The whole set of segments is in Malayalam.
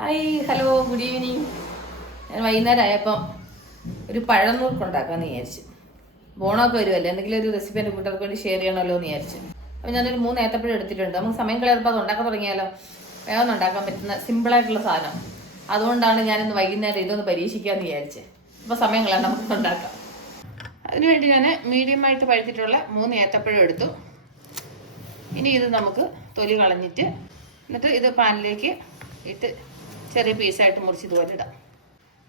Hi hello good evening. ഞാൻ വൈകുന്നേരം ആയപ്പം ഒരു പഴംനുറുക്ക് ഉണ്ടാക്കാമെന്ന് വിചാരിച്ചു. ഓണമൊക്കെ വരുമല്ലേ, എന്തെങ്കിലും ഒരു റെസിപ്പി എൻ്റെ കൂട്ടുകാർക്ക് വേണ്ടി ഷെയർ ചെയ്യണമല്ലോ എന്ന് വിചാരിച്ചു. അപ്പോൾ ഞാനൊരു 3 ഏത്തപ്പഴം എടുത്തിട്ടുണ്ട്. നമുക്ക് സമയം കളയുമ്പോൾ അത് ഉണ്ടാക്കാൻ തുടങ്ങിയാലോ. വേഗം ഉണ്ടാക്കാൻ പറ്റുന്ന സിമ്പിളായിട്ടുള്ള സാധനം. അതുകൊണ്ടാണ് ഞാനിന്ന് വൈകുന്നേരം ഇതൊന്ന് പരീക്ഷിക്കാമെന്ന് വിചാരിച്ചത്. അപ്പോൾ സമയം കളയാൻ നമുക്ക് ഉണ്ടാക്കാം. അതിനുവേണ്ടി ഞാൻ മീഡിയമായിട്ട് പഴുത്തിട്ടുള്ള 3 ഏത്തപ്പഴം എടുത്തു. ഇനി ഇത് നമുക്ക് തൊലി കളഞ്ഞിട്ട് എന്നിട്ട് ഇത് പാനിലേക്ക് ഇട്ട് ചെറിയ പീസായിട്ട് മുറിച്ച് ഇതുപോലെ ഇടാം.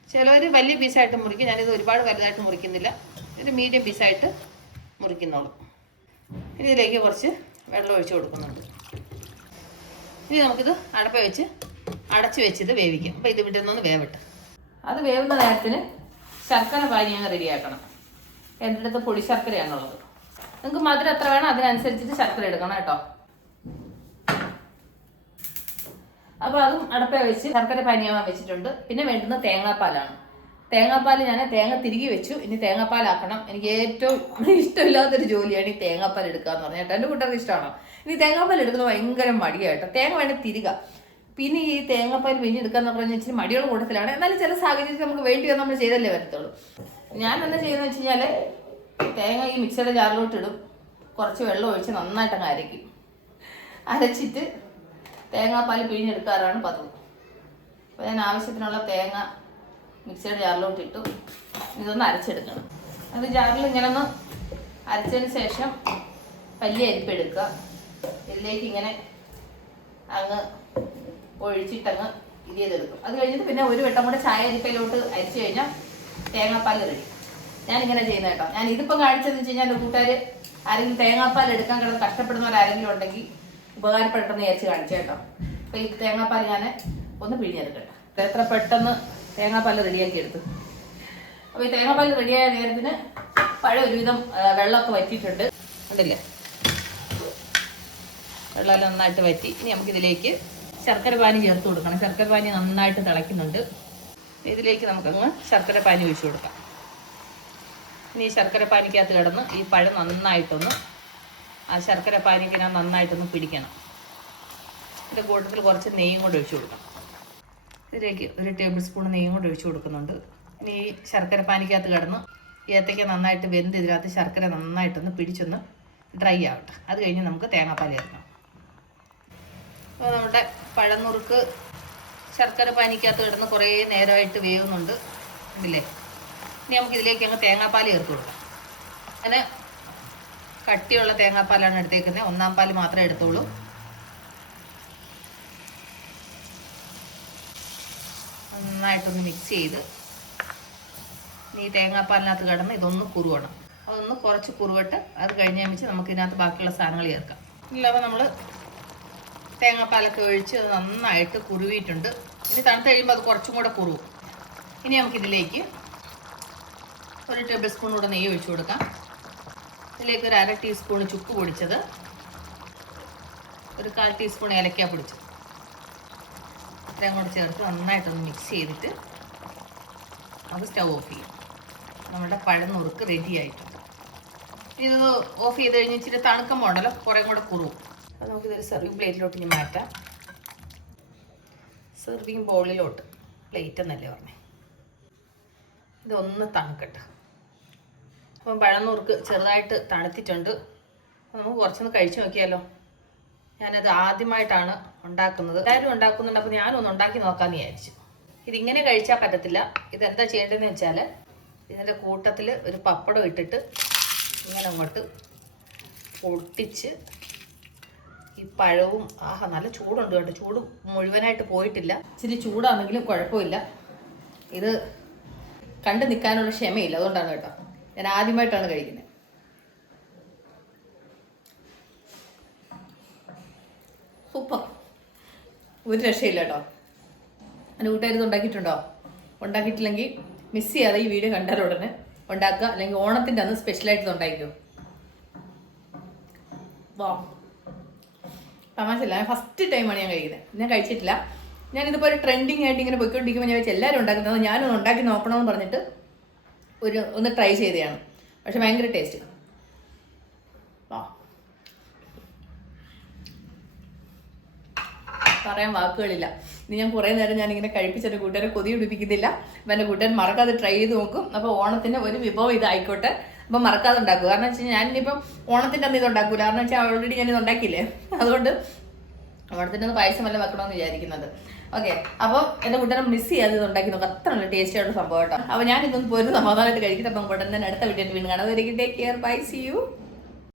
ചിലവർ വലിയ പീസായിട്ട് മുറിക്കും. ഞാനിത് ഒരുപാട് വലുതായിട്ട് മുറിക്കുന്നില്ല, ഇത് മീഡിയം പീസായിട്ട് മുറിക്കുന്നുള്ളൂ. ഇനി ഇതിലേക്ക് കുറച്ച് വെള്ളം ഒഴിച്ച് കൊടുക്കുന്നുണ്ട്. ഇനി നമുക്കിത് അടച്ച് വെച്ചിത് വേവിക്കാം. അപ്പോൾ ഇത് വിട്ടുന്നൊന്ന് വേവട്ടെ. അത് വേവുന്ന നേരത്തിന് ശർക്കര പാനി അങ്ങ് റെഡിയാക്കണം. എൻ്റെ അടുത്ത് പൊടി ശർക്കരയാണുള്ളത്. നിങ്ങൾക്ക് മധുരം എത്ര വേണം അതിനനുസരിച്ചിട്ട് ശർക്കര എടുക്കണം കേട്ടോ. അപ്പോൾ അതും അടപ്പ വെച്ച് ശർക്കര പാനിയാവാൻ വെച്ചിട്ടുണ്ട്. പിന്നെ വേണ്ടുന്ന തേങ്ങാപ്പാലാണ്. തേങ്ങാപ്പാൽ ഞാൻ തേങ്ങ തിരികെ വെച്ചു. ഇനി തേങ്ങാപ്പാലാക്കണം. എനിക്ക് ഏറ്റവും ഇഷ്ടമില്ലാത്തൊരു ജോലിയാണ് ഈ തേങ്ങാപ്പാൽ എടുക്കുക എന്ന് പറഞ്ഞാൽ. എൻ്റെ കൂട്ടർക്ക് ഇഷ്ടമാണോ? ഇനി തേങ്ങാപ്പാൽ എടുക്കുന്നത് ഭയങ്കര മടിയായിട്ടോ. തേങ്ങ വേണ്ട തിരിക. പിന്നെ ഈ തേങ്ങാപ്പാൽ പിഴിഞ്ഞെടുക്കാന്ന് പറഞ്ഞാൽ ഇച്ചിരി മടിയുള്ള കൂട്ടത്തിലാണ്. എന്നാലും ചില സാഹചര്യത്തിൽ നമുക്ക് വേണ്ടി വന്നാൽ നമ്മൾ ചെയ്തല്ലേ വരത്തുള്ളൂ. ഞാൻ എന്താ ചെയ്യുന്നത് വെച്ച് കഴിഞ്ഞാൽ തേങ്ങ ഈ മിക്സിയുടെ ജാറിലോട്ട് ഇടും. കുറച്ച് വെള്ളം ഒഴിച്ച് നന്നായിട്ടങ്ങ് അരച്ചിട്ട് തേങ്ങാപ്പാൽ പിഴിഞ്ഞെടുക്കാറാണ് പതിവ്. അപ്പോൾ ഞാൻ ആവശ്യത്തിനുള്ള തേങ്ങ മിക്സിയുടെ ജാറിലോട്ട് ഇട്ടു. ഇതൊന്ന് അരച്ചെടുക്കണം. അത് ജാറിൽ ഇങ്ങനെ ഒന്ന് അരച്ചതിന് ശേഷം വലിയ അരിപ്പെടുക്കുക. ഇതിലേക്ക് ഇങ്ങനെ അങ്ങ് ഒഴിച്ചിട്ടങ്ങ് ഇത് ചെയ്തെടുക്കും. അത് കഴിഞ്ഞിട്ട് പിന്നെ ഒരു വട്ടം കൂടെ ചായ അരിപ്പയിലോട്ട് അരിച്ചു കഴിഞ്ഞാൽ തേങ്ങാപ്പാൽ റെഡി. ഞാനിങ്ങനെ ചെയ്യുന്ന കേട്ടോ. ഞാൻ ഇതിപ്പം കാണിച്ചതെന്ന് വെച്ച് കഴിഞ്ഞാൽ എൻ്റെ കൂട്ടുകാർ ആരെങ്കിലും തേങ്ങാപ്പാൽ എടുക്കാൻ കിടന്ന് കഷ്ടപ്പെടുന്നവരാരെങ്കിലും ഉണ്ടെങ്കിൽ ഉപകാരപ്പെട്ടെന്ന് വിചാരിച്ച് കാണിച്ചു കേട്ടോ. അപ്പോൾ ഈ തേങ്ങാപ്പാൽ ഞാൻ ഒന്ന് പിഴിഞ്ഞെടുക്കട്ടെ. എത്ര പെട്ടെന്ന് തേങ്ങാപ്പാൽ റെഡിയാക്കി എടുത്തു. അപ്പോൾ ഈ തേങ്ങാപ്പാൽ റെഡിയായ നേരത്തിന് പഴം ഒരുവിധം വെള്ളമൊക്കെ വറ്റിയിട്ടുണ്ട്. ഉണ്ടല്ലേ, വെള്ളമെല്ലാം നന്നായിട്ട് വറ്റി. ഇനി നമുക്കിതിലേക്ക് ശർക്കര പാനി ചേർത്ത് കൊടുക്കണം. ശർക്കര പാനി നന്നായിട്ട് തിളയ്ക്കുന്നുണ്ട്. ഇതിലേക്ക് നമുക്കങ്ങ് ശർക്കര പാനി ഒഴിച്ചു കൊടുക്കാം. ഇനി ഈ ശർക്കര പാനിക്കകത്ത് കിടന്ന് ഈ പഴം നന്നായിട്ടൊന്ന് ആ ശർക്കര പാനിക്ക് ഞാൻ നന്നായിട്ടൊന്ന് പിടിക്കണം. ഇതിൻ്റെ കൂട്ടത്തിൽ കുറച്ച് നെയ്യും കൂടെ ഒഴിച്ചു കൊടുക്കണം. ഇതിലേക്ക് 1 ടേബിൾ സ്പൂൺ നെയ്യും കൂടെ ഒഴിച്ചു കൊടുക്കുന്നുണ്ട്. ഇനി ഈ ശർക്കര പാനിക്കകത്ത് കിടന്ന് ഏത്തയ്ക്ക നന്നായിട്ട് വെന്ത് ഇതിനകത്ത് ശർക്കര നന്നായിട്ടൊന്ന് പിടിച്ചൊന്ന് ഡ്രൈ ആവട്ടെ. അത് കഴിഞ്ഞ് നമുക്ക് തേങ്ങാപ്പാൽ ചേർക്കണം. അപ്പോൾ നമ്മുടെ പഴനുറുക്ക് ശർക്കര പാനിക്കകത്ത് കിടന്ന് കുറേ നേരമായിട്ട് വേവുന്നുണ്ട്. ഇല്ലേ, ഇനി നമുക്ക് ഇതിലേക്ക് അങ്ങ് തേങ്ങാപ്പാൽ ചേർത്ത് കൊടുക്കാം. അങ്ങനെ കട്ടിയുള്ള തേങ്ങാപ്പാലാണ് എടുത്തേക്കുന്നത്. 1-ാം പാൽ മാത്രമേ എടുത്തോളൂ. നന്നായിട്ടൊന്ന് മിക്സ് ചെയ്ത് ഈ തേങ്ങാപ്പാലിനകത്ത് കിടന്ന് ഇതൊന്ന് കുറുവണം. അതൊന്ന് കുറച്ച് കുറുവട്ട് അത് കഴിഞ്ഞ് വെച്ച് നമുക്ക് ഇതിനകത്ത് ബാക്കിയുള്ള സാധനങ്ങൾ ചേർക്കാം. ഇല്ലാതെ നമ്മൾ തേങ്ങാപ്പാലൊക്കെ ഒഴിച്ച് അത് നന്നായിട്ട് കുറുവിയിട്ടുണ്ട്. ഇനി തണുത്ത് കഴിയുമ്പോൾ അത് കുറച്ചും കൂടെ കുറുവും. ഇനി നമുക്കിതിലേക്ക് 1 ടേബിൾ സ്പൂൺ കൂടെ നെയ്യ് ഒഴിച്ചു കൊടുക്കാം. ഇതിലേക്ക് 1/2 ടീസ്പൂൺ ചുക്ക് പൊടിച്ചത്, 1/4 ടീസ്പൂൺ ഏലക്ക പൊടിച്ചത് ഇത്രയും കൂടെ ചേർത്ത് നന്നായിട്ടൊന്ന് മിക്സ് ചെയ്തിട്ട് അത് സ്റ്റൗ ഓഫ് ചെയ്യും. നമ്മുടെ പഴനുറുക്ക് റെഡി ആയിട്ടുണ്ട്. ഇത് ഓഫ് ചെയ്ത് കഴിഞ്ഞ് ഇച്ചിരി തണുക്കുമ്പോൾ ഉണ്ടല്ലോ കുറേ കൂടെ കുറുവും. അപ്പോൾ നമുക്കിതൊരു സെർവിങ് പ്ലേറ്റിലോട്ട് ഇനി മാറ്റാം. സെർവിങ് ബൗളിലോട്ട്, പ്ലേറ്റ് എന്നല്ലേ പറഞ്ഞേ. ഇതൊന്ന് തണുക്കട്ടെ. അപ്പം പഴനുറുക്ക് ചെറുതായിട്ട് തണുത്തിട്ടുണ്ട്. നമുക്ക് കുറച്ചൊന്ന് കഴിച്ചു നോക്കിയാലോ. ഞാനത് ആദ്യമായിട്ടാണ് ഉണ്ടാക്കുന്നത്. എല്ലാവരും ഉണ്ടാക്കുന്നുണ്ട്. അപ്പോൾ ഞാനൊന്ന് ഉണ്ടാക്കി നോക്കാമെന്ന് വിചാരിച്ചു. ഇതിങ്ങനെ കഴിച്ചാൽ പറ്റത്തില്ല. ഇതെന്താ ചെയ്യേണ്ടതെന്ന് വെച്ചാൽ ഇതിൻ്റെ കൂട്ടത്തിൽ ഒരു പപ്പടം ഇട്ടിട്ട് ഇങ്ങനെ അങ്ങോട്ട് പൊട്ടിച്ച് ഈ പഴവും നല്ല ചൂടുണ്ട് കേട്ടോ. ചൂട് മുഴുവനായിട്ട് പോയിട്ടില്ല. ഇച്ചിരി ചൂടാണെങ്കിലും കുഴപ്പമില്ല. ഇത് കണ്ടു നിൽക്കാനുള്ള ക്ഷമയില്ല, അതുകൊണ്ടാണ് കേട്ടോ. ഞാൻ ആദ്യമായിട്ടാണ് കഴിക്കുന്നത്. സൂപ്പർ, ഒരു രക്ഷയില്ല കേട്ടോ. എൻ്റെ കൂട്ടുകാരിത് ഉണ്ടാക്കിയിട്ടുണ്ടോ? ഉണ്ടാക്കിയിട്ടില്ലെങ്കിൽ മിസ് ചെയ്യാതെ ഈ വീഡിയോ കണ്ടാൽ ഉടനെ ഉണ്ടാക്കുക. അല്ലെങ്കിൽ ഓണത്തിൻ്റെ അന്ന് സ്പെഷ്യലായിട്ട് ഉണ്ടാക്കിക്കോ. വാ, തമാശയില്ല. ഞാൻ ഫസ്റ്റ് ടൈമാണ് ഞാൻ കഴിക്കുന്നത്. ഞാൻ കഴിച്ചിട്ടില്ല. ഞാനിതിപ്പോൾ ഒരു ട്രെൻഡിങ് ആയിട്ട് ഇങ്ങനെ പോയിക്കൊണ്ടിരിക്കുമ്പോൾ ഞാൻ വെച്ച് എല്ലാവരും ഉണ്ടാക്കുന്നത് ഞാനൊന്ന് ഉണ്ടാക്കി നോക്കണമെന്ന് പറഞ്ഞിട്ട് ഒന്ന് ട്രൈ ചെയ്തതാണ്. പക്ഷെ ഭയങ്കര ടേസ്റ്റ്. വാ, പറയാൻ വാക്കുകളില്ല. ഇനി ഞാൻ കുറേ നേരം ഞാനിങ്ങനെ കഴിപ്പിച്ച് എൻ്റെ കൂട്ടുകാരെ കൊതി പിടിപ്പിക്കുന്നില്ല. അപ്പം എൻ്റെ കൂട്ടുകാർ മറക്കാതെ ട്രൈ ചെയ്ത് നോക്കും. അപ്പോൾ ഓണത്തിൻ്റെ ഒരു വിഭവം ഇതായിക്കോട്ടെ, അപ്പം മറക്കാതെ ഉണ്ടാക്കുക. കാരണം വെച്ച് കഴിഞ്ഞാൽ ഞാനിനിപ്പം ഓണത്തിൻ്റെ അന്ന് ഇത് ഉണ്ടാക്കൂല, കാരണം വെച്ചാൽ ഓൾറെഡി ഞാനിത് ഉണ്ടാക്കിയില്ലേ. അതുകൊണ്ട് ഓണത്തിൻ്റെ ഒന്ന് പായസം വല്ല വെക്കണമെന്ന് വിചാരിക്കുന്നത്. ഓക്കെ, അപ്പോൾ എൻ്റെ കൂട്ടുകാരെ മിസ് ചെയ്യാതെ ഇത് ഉണ്ടാക്കി നോക്കുക. അത്ര നല്ല ടേസ്റ്റ് ആയിട്ടുള്ള സംഭവം കേട്ടോ. അപ്പോൾ ഞാനിതൊന്ന് പോരും സമാധാനമായിട്ട് കഴിക്കട്ടെ. അപ്പം ഉടനെ തന്നെ അടുത്ത വീഡിയോ വീണ്ടും കാണാതെ. Take care, bye, see U.